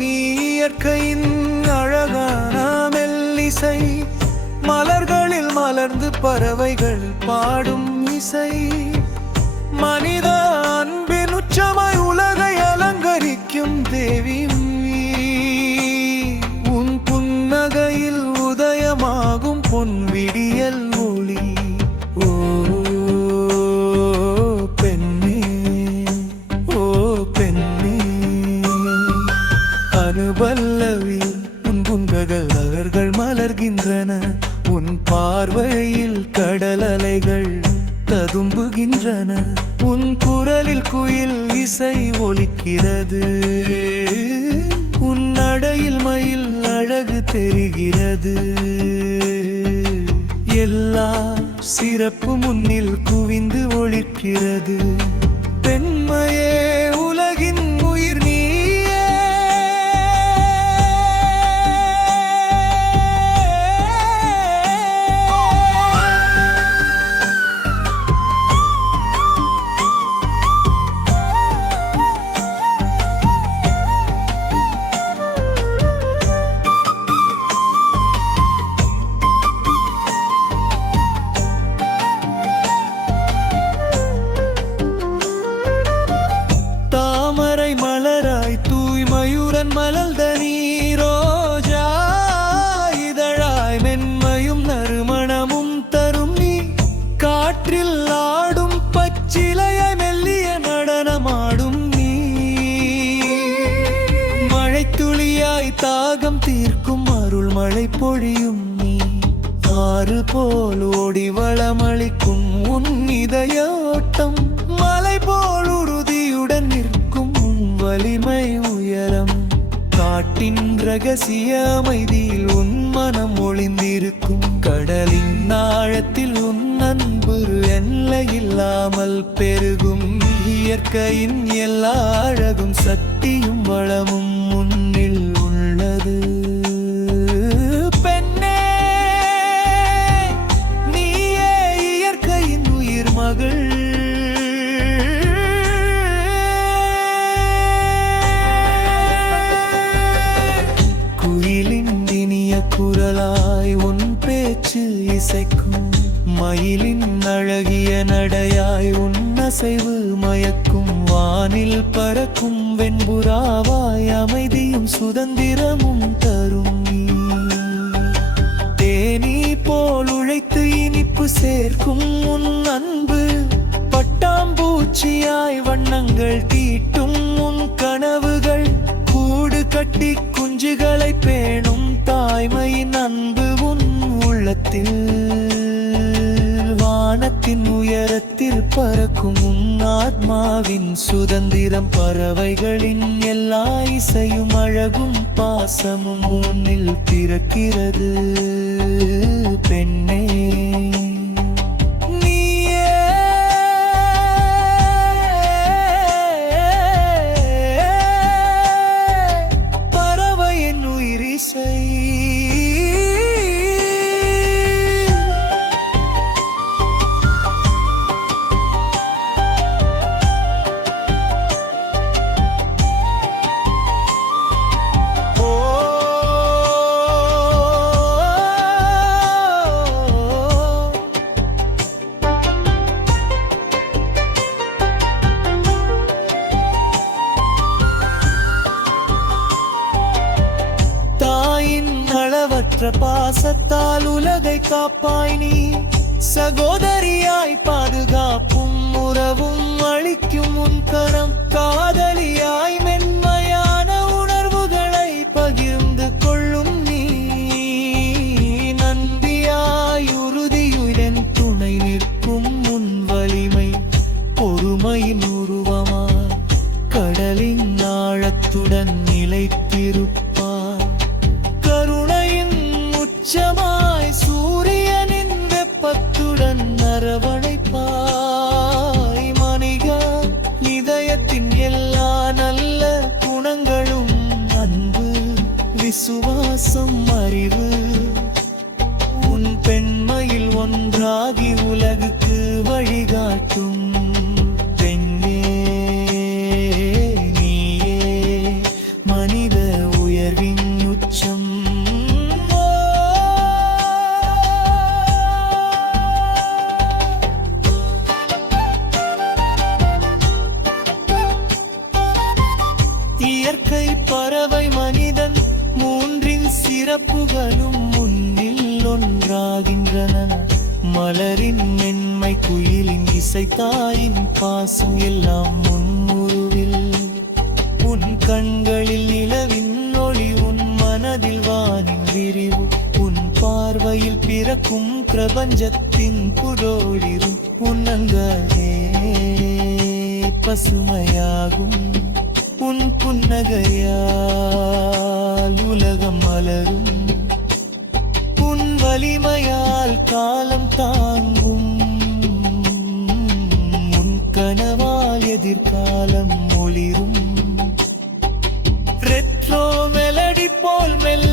நீ இயற்கையின் அழகான மெல்லிசை, மலர்களில் மலர்ந்து பறவைகள் பாடும் இசை, மனித அன்பின் உச்சமாய் உலகை அலங்கரிக்கும் தேவி உன் புன்னகையில் உதயமாகும் பொன்விடியல் ஒளி. ஓ பெண்ணே, ஓ பெண்ணே, அனுபல்லவி உன் புங்ககள் அலர்கள் மலர்கின்றன, உன் பார்வையில் கடல் அலைகள் ததும்புகின்றன, உன் குரலில் குயில் இசை ஒலிக்கிறது, உன் நடையில் மயில் அழகு தெரிகிறது. எல்லா சிறப்பு முன்னில் குவிந்து ஒளிக்கிறது. பெண்மையே உலகின் உயிர் நீயே. மலர்ந்த நீரோஜா இதழாய் மென்மையும் நறுமணமும் தரும் நீ, காற்றில் ஆடும் பச்சிலையாய் மெல்லிய நடனமாடும் நீ, மழைத்துளியாய் தாகம் தீர்க்கும் அருள் மழை பொழியும் நீ, ஆறு போல் ஓடி வளமளிக்கும் உன் இதயோட்டம், மலை போல் உறுதியுடன் நிற்கும் உன் வலிமை உயரம், காட்டின் ரகசிய அமைதியில் உன் மனம் ஒளிந்திருக்கும், கடலின் ஆழத்தில் உன் அன்பு எல்லையில்லாமல் பெருகும், இயற்கையின் எல்லா அழகும் சக்தியும் வளமும் முன்னில் உள்ளது. பெண்ணே, நீயே இயற்கையின் உயிர் மகள். குரலாய் உன் பேச்சு இசைக்கும், மயிலின் அழகிய நடையாய் உன் அசைவு மயக்கும், வானில் பறக்கும் வெண்புறாவாய் அமைதியும் சுதந்திரமும் தரும், தேனீ போல் உழைத்து இனிப்பு சேர்க்கும் உன் அன்பு, பட்டாம்பூச்சியாய் வண்ணங்கள் தீட்டும் உன் கனவுகள், கூடு கட்டி குஞ்சுகளை பேணும் தாய்மையின் அன்பு உன் உள்ளத்தில், வானத்தின் உயரத்தில் பறக்கும் உன் ஆத்மாவின் சுதந்திரம், பறவைகளின் எல்லா இசையும் அழகும் பாசமும் உன்னில் பிறக்கிறது. பெண்ணே, பாசத்தால் உலகை காப்பாய் நீ, சகோதரியாய் பாதுகாப்பும் உறவும் அளிக்கும் உன் கரம், காதலியாய் மென்மையான உணர்வுகளை பகிர்ந்து கொள்ளும் நீ, நன்பியாய் உறுதியுடன் துணை நிற்கும் உன் வலிமை, பொறுமையின் உருவமாய் கடலின் ஆழத்துடன் நிலைத்திருப்பார், கருணையின் உச்சமாய் சூரியனின் வெப்பத்துடன் அரவணைப்பாய், மனிதா இதயத்தின் எல்லா நல்ல குணங்களும் அன்பு விசுவாசம் அறிவு உன் பெண்மையில் ஒன்றாகி உலகுக்கு வழிகாட்டும். பெண்ணே, நீயே மனித பறவை மனிதன் மூன்றின் சிறப்புகளும் முன்னில் ஒன்றாகின்றன. மலரின் மென்மை, குயிலின் இசை, தாயின் பாசம் எல்லாம் முன்முருவில். உன் கண்களில் நிலவின் ஒளி, உன் மனதில் வானின் விரிவு, உன் பார்வையில் பிறக்கும் பிரபஞ்சத்தின் புரோழிரும். உன்னங்களே பசுமையாகும், உன் புன்னகையால் உலகம் மலரும். உன் வலிமையால் காலம் தாங்கும், உன் கனவால் எதிர்காலம் ஒளிரும். ரெட்ரோ மெலடி போல் மெல்ல